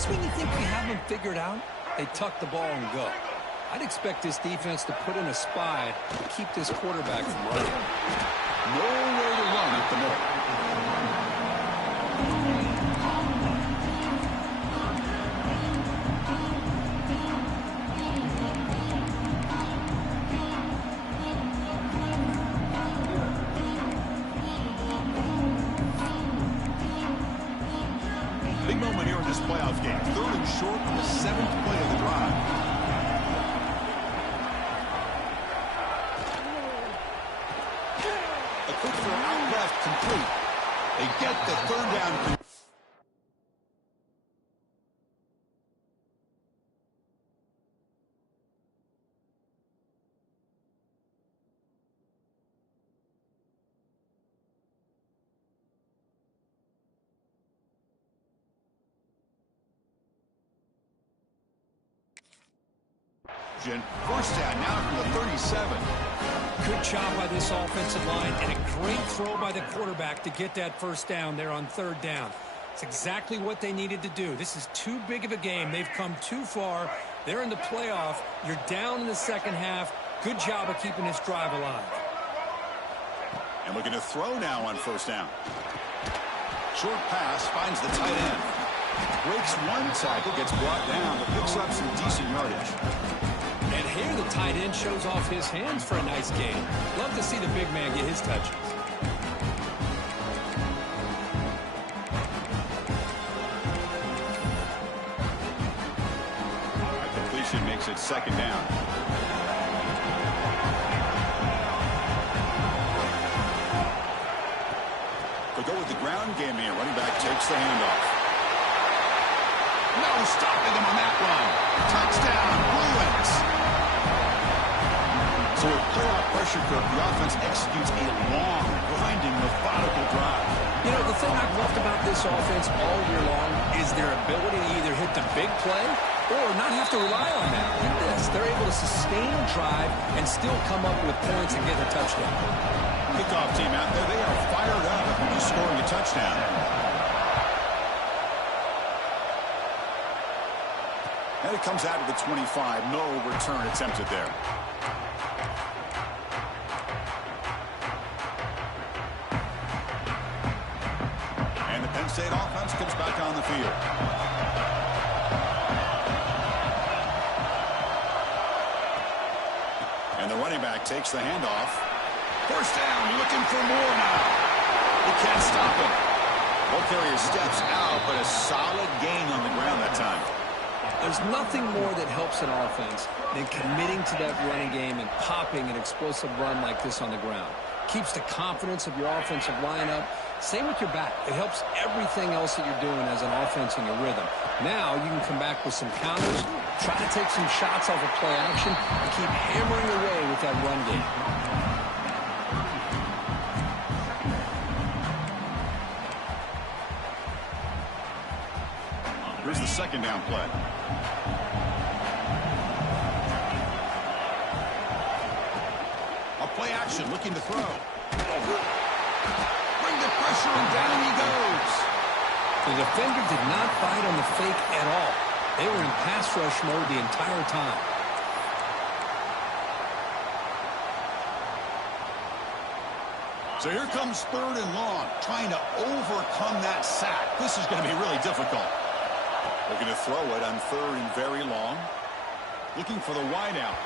Just when you think you have them figured out, they tuck the ball and go. I'd expect this defense to put in a spy to keep this quarterback from running. Nowhere to run at the middle. Big moment here in this playoff game. 3rd and short on the 7th play of the drive. A quick throw out left, complete. They get the 3rd down. First down now from the 37. Good job by this offensive line and a great throw by the quarterback to get that first down there on 3rd down. It's exactly what they needed to do. This is too big of a game. They've come too far. They're in the playoff. You're down in the second half. Good job of keeping this drive alive. And looking to throw now on 1st down. Short pass finds the tight end. Breaks one tackle, gets brought down, but picks up some decent yardage. And here the tight end shows off his hands for a nice game. Love to see the big man get his touches. Completion makes it 2nd down. They'll go with the ground game here. Running back takes the handoff. No stopping him on that run. Touchdown, Bruins. So with playoff pressure curve, the offense executes a long, grinding, methodical drive. You know, the thing I've loved about this offense all year long is their ability to either hit the big play or not have to rely on that. Look at this. They're able to sustain a drive and still come up with points and get a touchdown. Kickoff team out there, they are fired up after scoring a touchdown. And it comes out of the 25. No return attempted there. And the Penn State offense comes back on the field. And the running back takes the handoff. First down, looking for more now. You can't stop him. Ball carrier steps out, but a solid gain on the ground that time. There's nothing more that helps an offense than committing to that running game and popping an explosive run like this on the ground. Keeps the confidence of your offensive lineup. Same with your back. It helps everything else that you're doing as an offense in your rhythm. Now you can come back with some counters, try to take some shots off of play action, and keep hammering away with that run game. Here's the 2nd down play. A play action, looking to throw. Bring the pressure, and down he goes. The defender did not bite on the fake at all. They were in pass rush mode the entire time. So here comes 3rd and long, trying to overcome that sack. This is going to be really difficult. Looking to throw it on 3rd and very long. Looking for the wideout.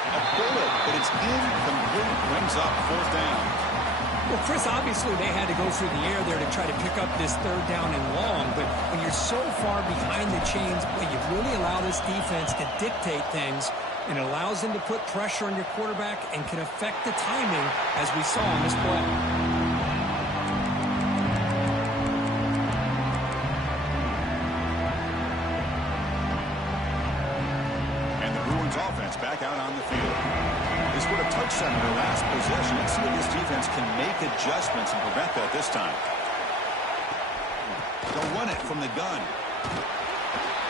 A bullet, but it's incomplete. Brings up 4th down. Well, Chris, obviously they had to go through the air there to try to pick up this 3rd down and long, but when you're so far behind the chains, you really allow this defense to dictate things, and it allows them to put pressure on your quarterback and can affect the timing, as we saw on this play. Offense back out on the field. They scored a touchdown in their last possession. Let's see if this defense can make adjustments and prevent that this time. They'll run it from the gun.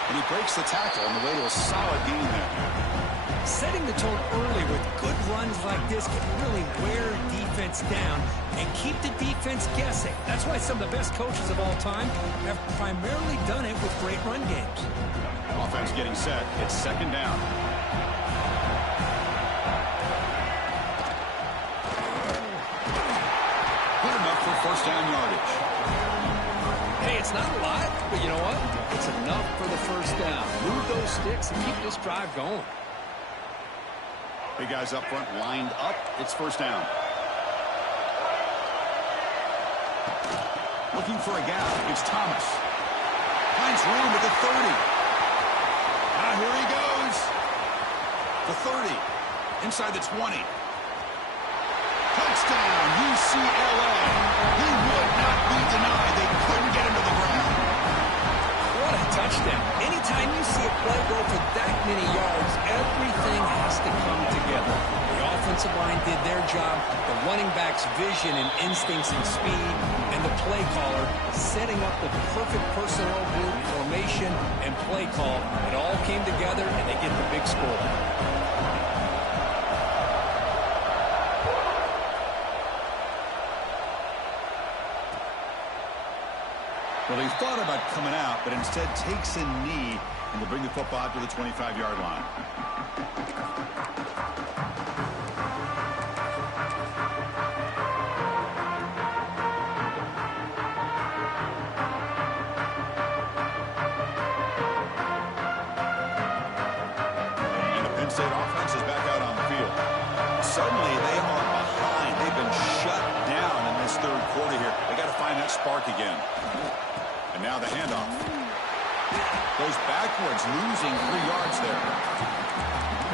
And he breaks the tackle on the way to a solid gain there. Setting the tone early with good runs like this can really wear defense down and keep the defense guessing. That's why some of the best coaches of all time have primarily done it with great run games. Offense getting set. It's second down. Good enough for first down yardage. Hey, it's not a lot, but you know what? It's enough for the first down. Move those sticks and keep this drive going. Big guys up front lined up. It's first down. Looking for a gap. It's Thomas. Finds room at the 30. Now here he goes. The 30. Inside the 20. Touchdown, UCLA. He would not be denied. They couldn't get him to the ground. What a touchdown. Anytime you see a play go for that many yards, everything has to come together. The offensive line did their job, the running back's vision and instincts and speed, and the play caller setting up the perfect personnel group, formation, and play call. It all came together, and they get the big score. Well, he thought about coming out, but instead takes a knee and will bring the football to the 25-yard line. And the Penn State offense is back out on the field. Suddenly, they are behind. They've been shut down in this third quarter here. They got to find that spark again. And now the handoff. Goes backwards, losing 3 yards there.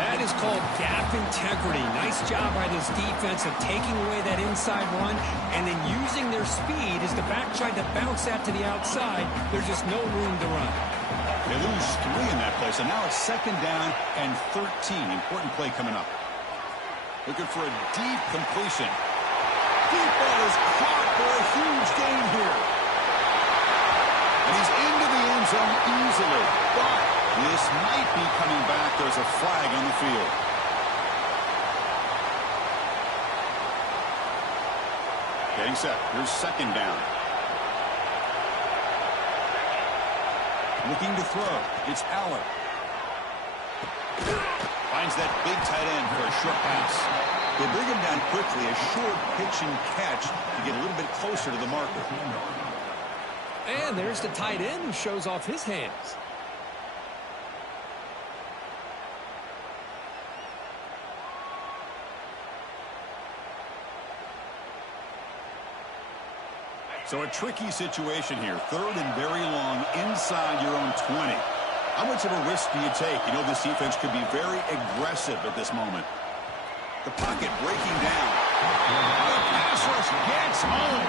That is called gap integrity. Nice job by this defense of taking away that inside run and then using their speed as the back tried to bounce that to the outside. There's just no room to run. They lose 3 in that play, so now it's second down and 13. Important play coming up. Looking for a deep completion. Deep ball is caught for a huge gain here. And he's into the end zone easily. But this might be coming back. There's a flag on the field. Getting set. Here's second down. Looking to throw. It's Allen. Finds that big tight end for a short pass. They bring him down quickly. A short pitch and catch to get a little bit closer to the marker. And there's the tight end who shows off his hands. So a tricky situation here. Third and very long inside your own 20. How much of a risk do you take? You know this defense could be very aggressive at this moment. The pocket breaking down. The pass rush gets home.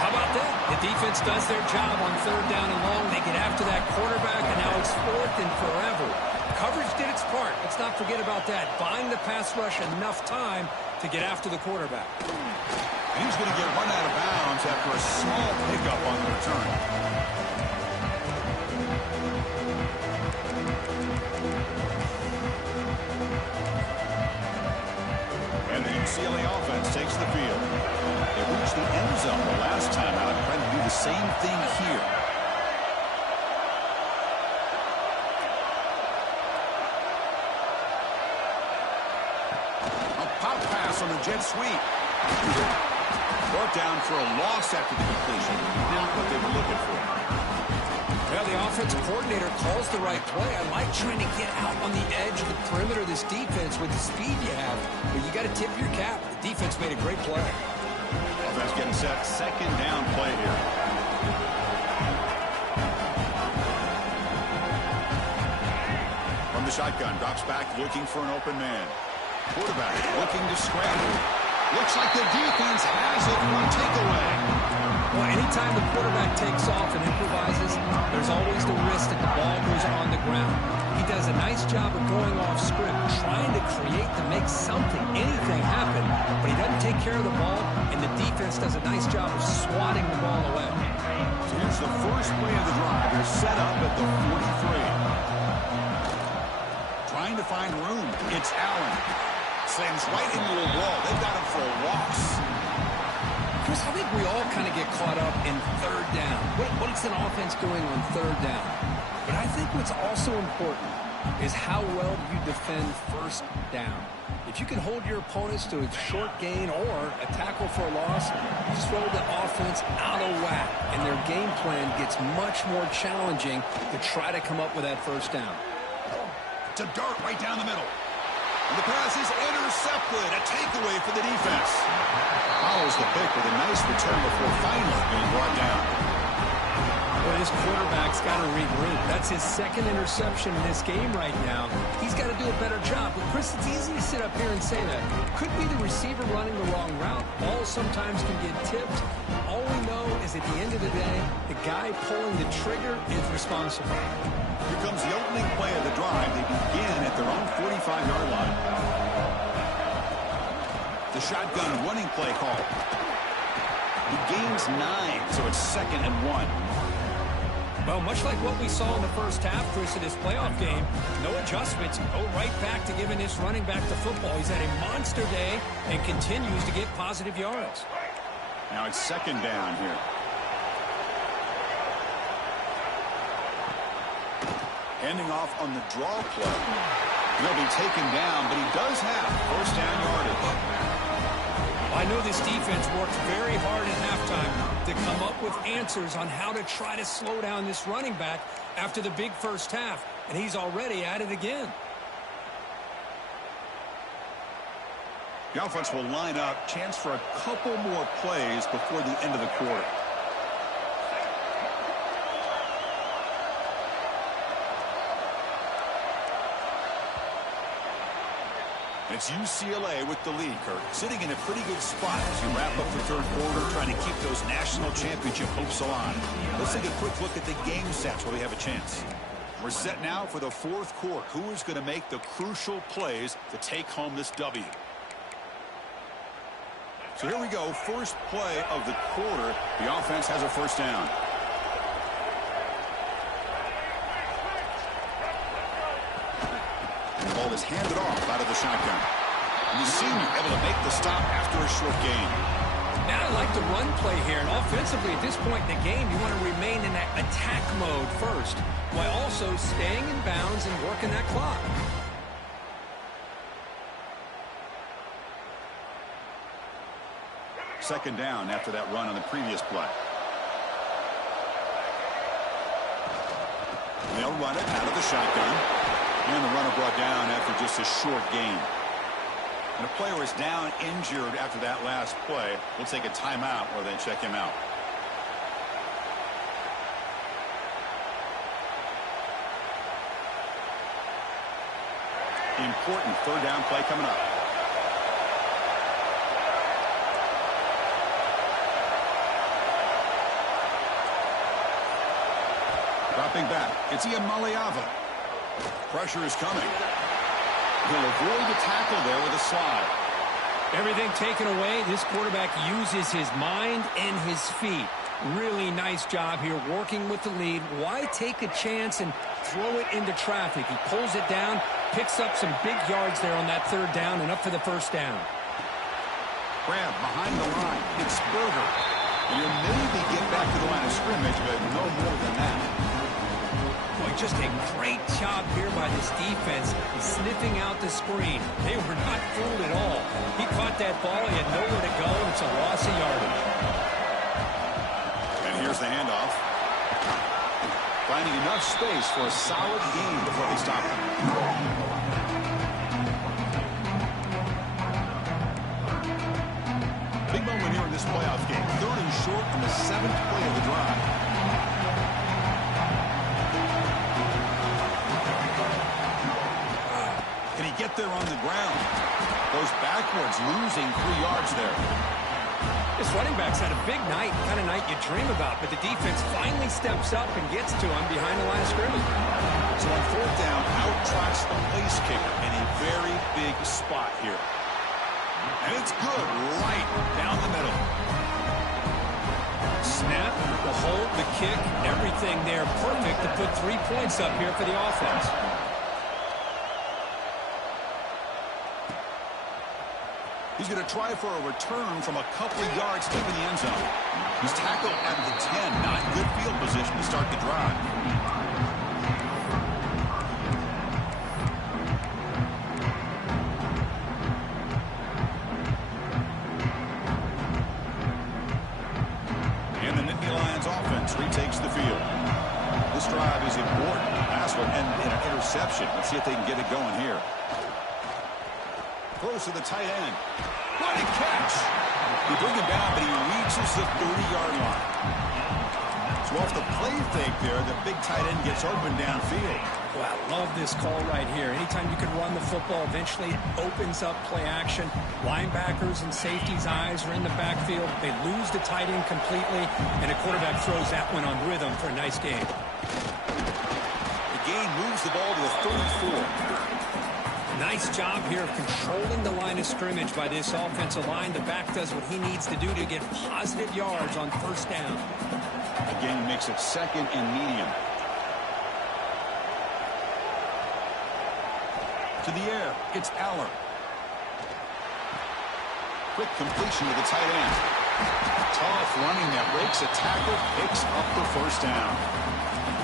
How about that? The defense does their job on third down and long. They get after that quarterback, and now it's fourth and forever. Coverage did its part. Let's not forget about that. Buying the pass rush enough time to get after the quarterback. And he's going to get run out of bounds after a small pickup on the return. And the UCLA offense takes the field. They reached the end zone the last time out, trying to do the same thing here. A pop pass on the jet sweep. Brought down for a loss after the completion. Not what they were looking for. Well, the offensive coordinator calls the right play. I like trying to get out on the edge of the perimeter of this defense with the speed you have. But you got to tip your cap. The defense made a great play. Offense getting set. Second down play here. From the shotgun, drops back, looking for an open man. Quarterback looking to scramble. Looks like the defense has it. One takeaway. Well, anytime the quarterback takes off and improvises, there's always the risk that the ball goes on the ground. He does a nice job of going off script, trying to create to make something, anything happen, but he doesn't take care of the ball, and the defense does a nice job of swatting the ball away. So here's the first play of the drive. They're set up at the 43. Trying to find room. It's Allen. Slams right into a wall. They've got him for a loss. Chris, I think we all kind of get caught up in third down. What's an offense doing on third down? But I think what's also important is how well you defend first down. If you can hold your opponents to a short gain or a tackle for a loss, you throw the offense out of whack, and their game plan gets much more challenging to try to come up with that first down. It's a dart right down the middle. And the pass is intercepted. A takeaway for the defense. Follows the pick with a nice return before finally being brought down. Well, this quarterback's got to regroup. That's his second interception in this game right now. He's got to do a better job. But, Chris, it's easy to sit up here and say that. Could be the receiver running the wrong route. Ball sometimes can get tipped. All we know is at the end of the day, the guy pulling the trigger is responsible. Here comes the opening play of the drive. They begin at their own 45-yard line. The shotgun running play call. He gains 9, so it's 2nd and 1. Well, much like what we saw in the first half, Chris, of this playoff game, no adjustments. Go right back to giving this running back the football. He's had a monster day and continues to get positive yards. Now it's 2nd down here. Handing off on the draw play. He'll be taken down, but he does have first down yardage. I know this defense worked very hard at halftime to come up with answers on how to try to slow down this running back after the big first half, and he's already at it again. The offense will line up. Chance for a couple more plays before the end of the quarter. It's UCLA with the lead, Kirk, sitting in a pretty good spot as you wrap up the third quarter, trying to keep those national championship hopes alive. Let's take a quick look at the game sets where we have a chance. We're set now for the fourth quarter. Who is going to make the crucial plays to take home this W? So here we go, first play of the quarter. The offense has a first down. The ball is handed off out of the shotgun. And the senior able to make the stop after a short gain. Now I like the run play here, and offensively at this point in the game, you want to remain in that attack mode first, while also staying in bounds and working that clock. Second down after that run on the previous play. They'll run it out of the shotgun. And the runner brought down after just a short gain. And a player is down injured after that last play. We'll take a timeout or then check him out. Important third down play coming up. Dropping back, it's Iamaleava. Pressure is coming. He'll avoid the tackle there with a slide. Everything taken away, this quarterback uses his mind and his feet. Really nice job here working with the lead. Why take a chance and throw it into traffic? He pulls it down, picks up some big yards there on that third down and up for the first down. Grab behind the line. It's Berger. You'll maybe get back to the line of scrimmage, but no more than that. Boy, just a great job here by this defense, sniffing out the screen. They were not fooled at all. He caught that ball. He had nowhere to go. It's a loss of yardage. And here's the handoff. Finding enough space for a solid gain before they stop him. Big moment here in this playoff game. Third and short on the 7th play of the drive. Can he get there on the ground? Goes backwards, losing 3 yards there. This running back's had a big night, kind of night you dream about, but the defense finally steps up and gets to him behind the line of scrimmage. So on fourth down, out-trots the place kicker in a very big spot here. And it's good right down the middle. Snap, the hold, the kick, everything there perfect to put 3 points up here for the offense. He's going to try for a return from a couple of yards deep in the end zone. He's tackled at the 10. Not good field position to start the drive. And the Nittany Lions offense retakes the field. This drive is important. Last one ended in an interception. Let's see if they can get it going here. Close to the tight end. What a catch! They bring him down, but he reaches the 30-yard line. So off the play fake there, the big tight end gets open downfield. Well, I love this call right here. Anytime you can run the football, eventually it opens up play action. Linebackers and safeties' eyes are in the backfield. They lose the tight end completely, and the quarterback throws that one on rhythm for a nice game. The gain moves the ball to the 34. Nice job here of controlling the line of scrimmage by this offensive line. The back does what he needs to do to get positive yards on first down. Again, makes it second and medium. To the air, it's Aller. Quick completion to the tight end. Tough running that breaks a tackle, picks up the first down.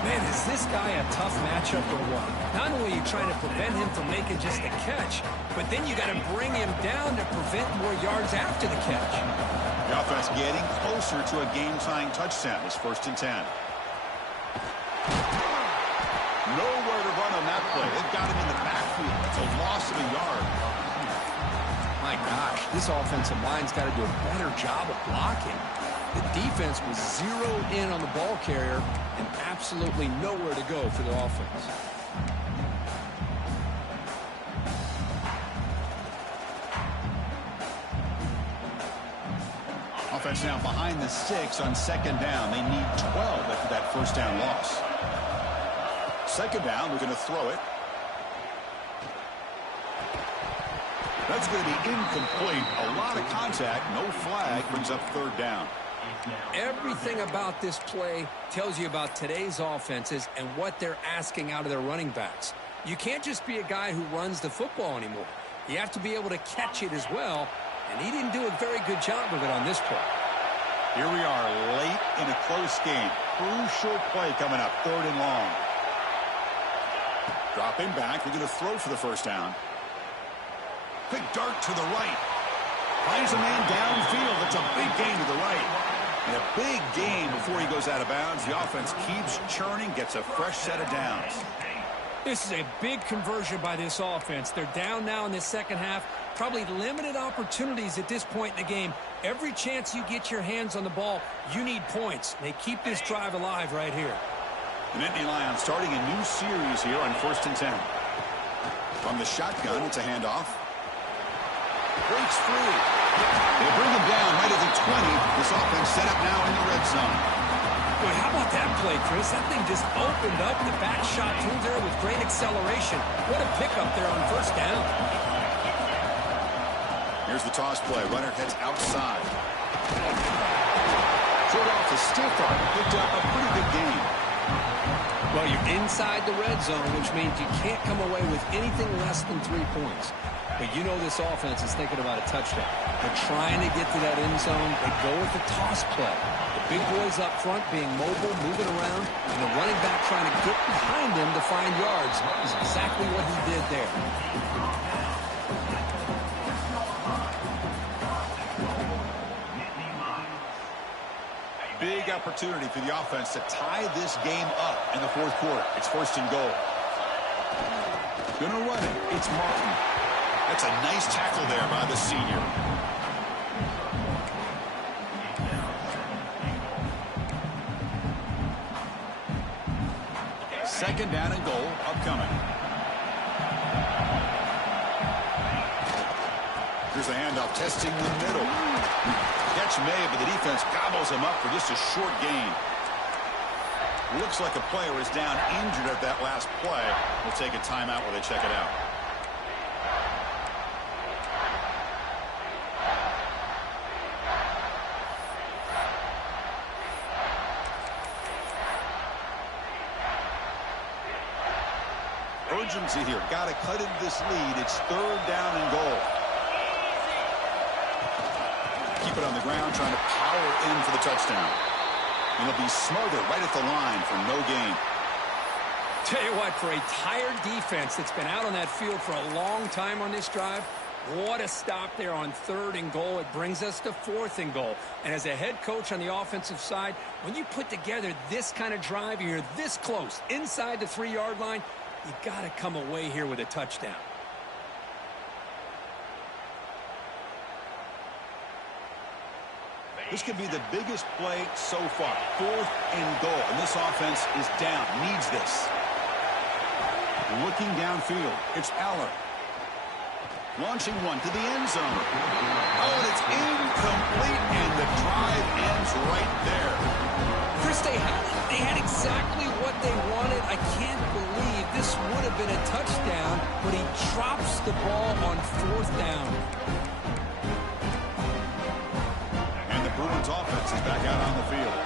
Man, is this guy a tough matchup or what? Not only are you trying to prevent him from making just a catch, but then you got to bring him down to prevent more yards after the catch. The offense getting closer to a game-tying touchdown. It's 1st and 10. Nowhere to run on that play. They've got him in the backfield. That's a loss of a yard. My gosh, this offensive line's got to do a better job of blocking. The defense was zeroed in on the ball carrier and absolutely nowhere to go for the offense. Offense now behind the 6 on 2nd down. They need 12 after that first down loss. 2nd down, they're going to throw it. That's going to be incomplete. A lot of contact, no flag, brings up 3rd down. Everything about this play tells you about today's offenses and what they're asking out of their running backs. You can't just be a guy who runs the football anymore. You have to be able to catch it as well, and he didn't do a very good job of it on this play. Here we are late in a close game. Crucial play coming up, 3rd and long. Dropping back, they're going to throw for the first down. Quick dart to the right. Finds a man downfield. It's a big gain to the right. And a big gain before he goes out of bounds. The offense keeps churning, gets a fresh set of downs. This is a big conversion by this offense. They're down now in the second half. Probably limited opportunities at this point in the game. Every chance you get your hands on the ball, you need points. They keep this drive alive right here. The Nittany Lions starting a new series here on 1st and 10. From the shotgun, it's a handoff. Breaks free. They bring him down right at the 20. This offense set up now in the red zone. Boy, how about that play, Chris? That thing just opened up. The back shot through there with great acceleration. What a pickup there on first down. Here's the toss play. Runner heads outside. Throw it off the stiff arm. Picked up a pretty good gain. Well, you're inside the red zone, which means you can't come away with anything less than 3 points. But you know this offense is thinking about a touchdown. They're trying to get to that end zone. They go with the toss play. The big boys up front being mobile, moving around, and the running back trying to get behind him to find yards is exactly what he did there. Big opportunity for the offense to tie this game up in the 4th quarter. It's 1st and goal. Gonna run it. It's Martin. That's a nice tackle there by the senior. Second down and goal upcoming. Here's the handoff, testing the middle. Catch made, but the defense gobbles him up for just a short gain. Looks like a player is down injured at that last play. We'll take a timeout while they check it out. Urgency here. Got to cut into this lead. It's 3rd down and goal. keep it on the ground, trying to power in for the touchdown. And he'll be smothered right at the line for no gain. Tell you what, for a tired defense that's been out on that field for a long time on this drive, what a stop there on 3rd and goal. It brings us to 4th and goal. And as a head coach on the offensive side, when you put together this kind of drive, you're this close inside the 3-yard line, you got to come away here with a touchdown. This could be the biggest play so far. 4th and goal. And this offense is down. Needs this. Looking downfield. It's Aller. Launching one to the end zone. Oh, and it's incomplete, and the drive ends right there. Chris, they had exactly what they wanted. I can't believe this would have been a touchdown, but he drops the ball on 4th down. And the Bruins offense is back out on the field.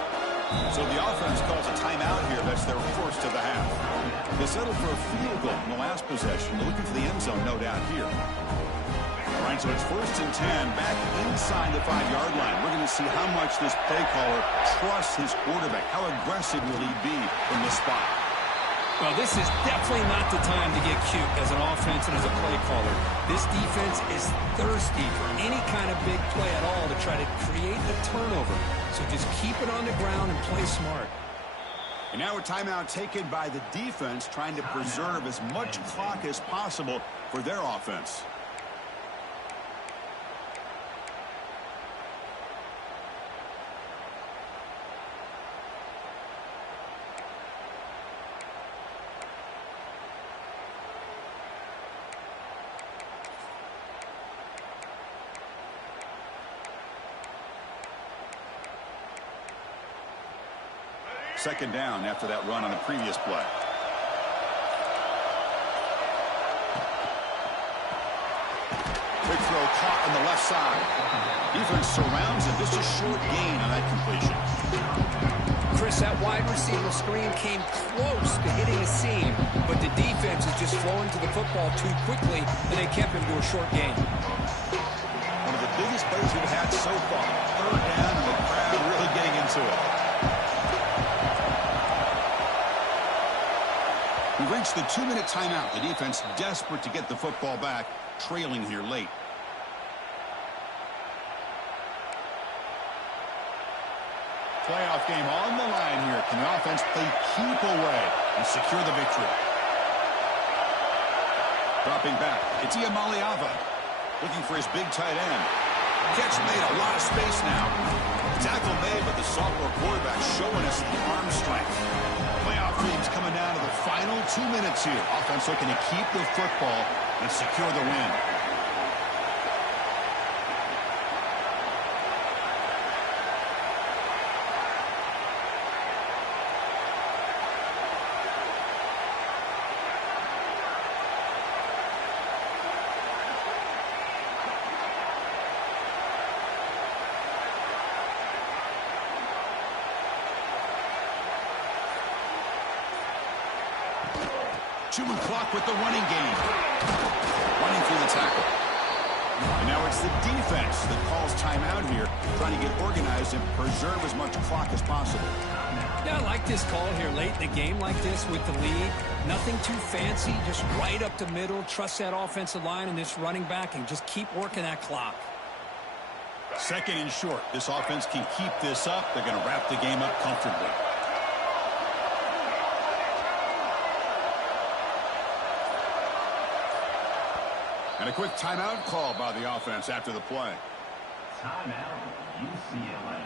So the offense calls a timeout here. That's their first of the half. They settled for a field goal in the last possession. They're looking for the end zone, no doubt, here. All right, so it's 1st and 10, back inside the 5-yard line. We're going to see how much this play caller trusts his quarterback. How aggressive will he be from this spot? Well, this is definitely not the time to get cute as an offense and as a play caller. This defense is thirsty for any kind of big play at all to try to create a turnover. So just keep it on the ground and play smart. And now a timeout taken by the defense, trying to preserve as much clock as possible for their offense. Second down after that run on the previous play. Quick throw caught on the left side. Defense surrounds it. This is short gain on that completion. Chris, that wide receiver screen came close to hitting a seam, but the defense is just flowing to the football too quickly, and they kept him to a short gain. One of the biggest plays we've had so far. 3rd down, and the crowd really getting into it. We've reached the 2-minute timeout. The defense desperate to get the football back, trailing here late. Playoff game on the line here. Can the offense play keep away and secure the victory? Dropping back, it's Iamaleava looking for his big tight end. Catch made, a lot of space now. Tackle made, but the sophomore quarterback showing us the arm strength. Playoff dreams coming down to the final 2 minutes here. Offense looking to keep the football and secure the win. Chewing clock with the running game. Running through the tackle. And now it's the defense that calls timeout here, trying to get organized and preserve as much clock as possible. Yeah, I like this call here late in the game like this with the lead. Nothing too fancy, just right up the middle. Trust that offensive line and this running back and just keep working that clock. 2nd and short. This offense can keep this up. They're going to wrap the game up comfortably. And a quick timeout call by the offense after the play. Timeout, UCLA.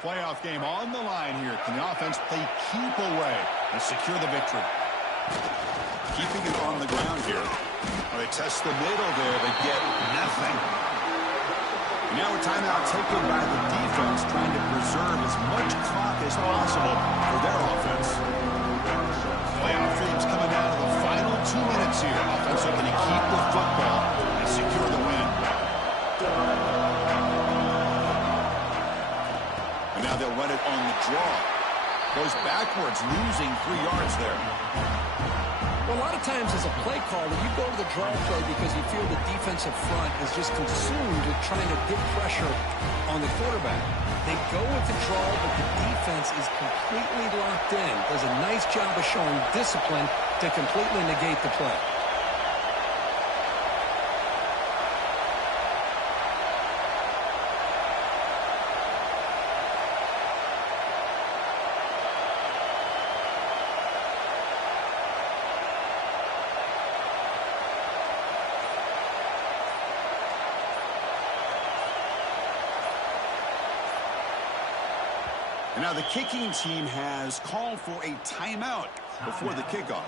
Playoff game on the line here. Can the offense play keep away and secure the victory? Keeping it on the ground here. Well, they test the middle there, but get nothing. Now a timeout taken by the defense, trying to preserve as much clock as possible for their offense. Playoff dreams coming down to the final 2 minutes here. Offense looking to keep the football and secure the win. And now they'll run it on the draw. Goes backwards, losing 3 yards there. Well, a lot of times as a play caller, you go to the draw play because you feel the defensive front is just consumed with trying to get pressure on the quarterback. They go with the draw, but the defense is completely locked in. Does a nice job of showing discipline to completely negate the play. And now the kicking team has called for a timeout before the kickoff.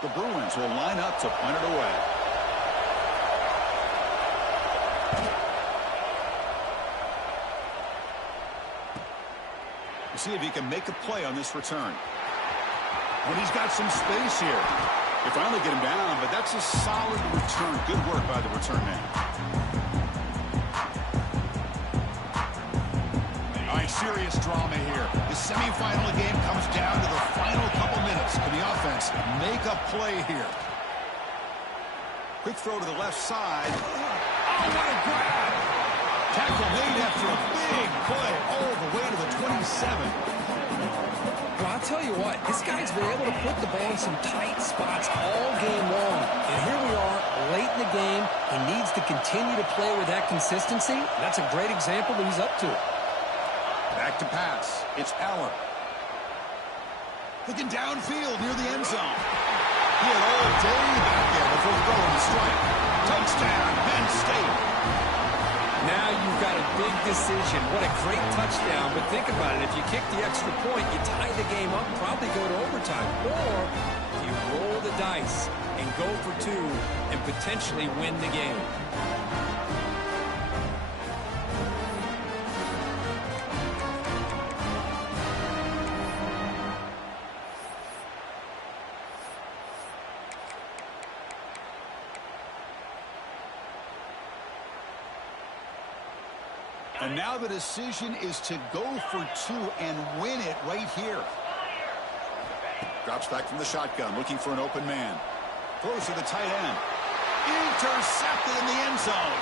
The Bruins will line up to punt it away. We'll see if he can make a play on this return. But he's got some space here. They finally get him down, but that's a solid return. Good work by the return man. Serious drama here. The semifinal game comes down to the final couple minutes. Can the offense make a play here? Quick throw to the left side. Oh, what a grab! Tackle made after a big play all the way to the 27. Well, I'll tell you what, this guy's been able to put the ball in some tight spots all game long. And here we are, late in the game. He needs to continue to play with that consistency. That's a great example that he's up to it. Back to pass. It's Allen. Looking downfield near the end zone. He had all day back there before throwing the strike. Touchdown, Penn State. Now you've got a big decision. What a great touchdown. But think about it. If you kick the extra point, you tie the game up, probably go to overtime. Or you roll the dice and go for 2 and potentially win the game. And now the decision is to go for 2 and win it right here. Drops back from the shotgun, looking for an open man. Throws to the tight end. Intercepted in the end zone.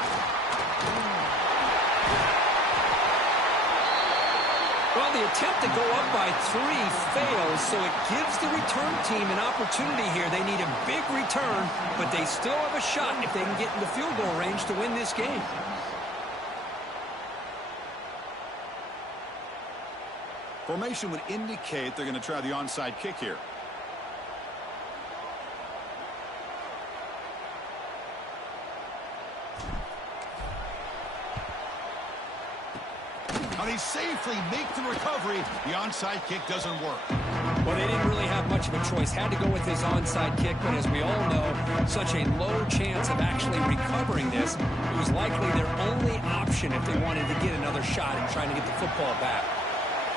Well, the attempt to go up by 3 fails, so it gives the return team an opportunity here. They need a big return, but they still have a shot if they can get into field goal range to win this game. Formation would indicate they're going to try the onside kick here. Now they safely make the recovery. The onside kick doesn't work. Well, they didn't really have much of a choice. Had to go with his onside kick, but as we all know, such a low chance of actually recovering this. It was likely their only option if they wanted to get another shot at trying to get the football back.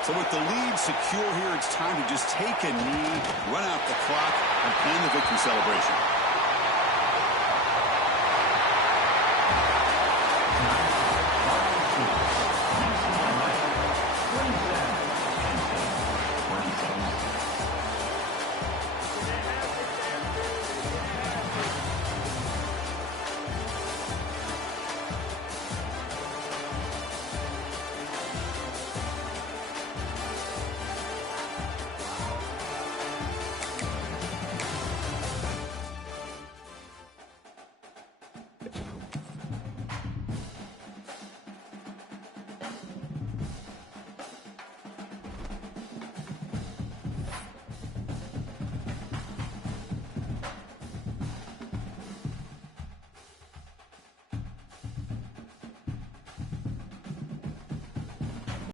So with the lead secure here, it's time to just take a knee, run out the clock, and plan the victory celebration.